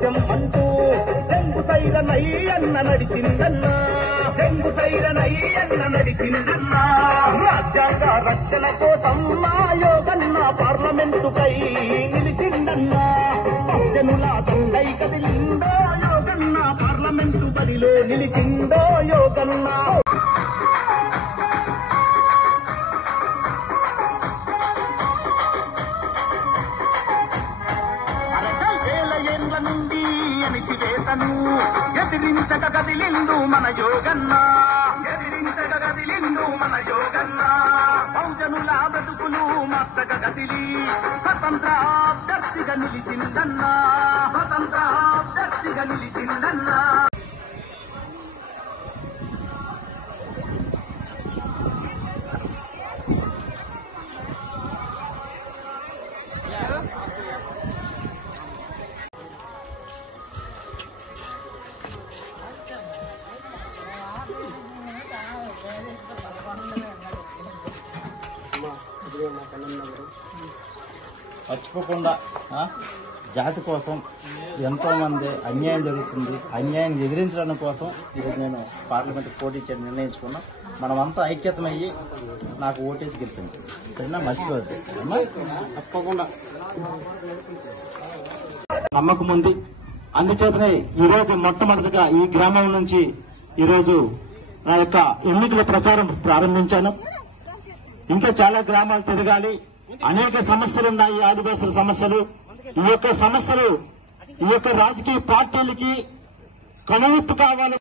లక్ష్యం అంటూ జంగు సైరనయ్యన్న నడిచిందన్నా, జంగు సైరనయ్యన్న నడిచిందన్నా. రాజ్యాంగ రక్షణ కోసం మా యోగన్న పార్లమెంటుకై నిలిచిందన్నా, బహుజనుల దండై కదిలిందో యోగన్న, పార్లమెంటు బడిలో నిలిచిందో యోగన్న. నుండి అణిచివేతను ఎదిరించక కదిలిండు మన యోగన్న, ఎదిరించక కదిలిండు మన యోగన్న. బహుజనుల బ్రతుకులు మార్చక కదిలి స్వతంత్ర అభ్యర్థిగా నిలిచిందన్నా, స్వతంత్ర అభ్యర్థిగా నిలిచిందన్నా. మర్చిపోకుండా జాతి కోసం ఎంతో మంది అన్యాయం జరుగుతుంది, అన్యాయాన్ని ఎదిరించడం కోసం ఈరోజు నేను పార్లమెంట్ పోటీ చేయడం నిర్ణయించుకున్నా. మనమంతా ఐక్యతమయ్యి నాకు ఓటేసి గెలిపించండి, సరేనా? మర్చిపోవద్దు, తప్పకుండా నమ్మకం ఉంది. అందుచేతనే ఈరోజు మొట్టమొదటిగా ఈ గ్రామం నుంచి ఈరోజు నా యొక్క ఎన్నికల ప్రచారం ప్రారంభించాను. ఇంకా చాలా గ్రామాలు తిరగాలి. అనేక సమస్యలు ఉన్నాయి, ఆదివాసుల సమస్యలు. ఈ యొక్క సమస్యలు ఈ యొక్క రాజకీయ పార్టీలకి కనువిప్పు కావాలి.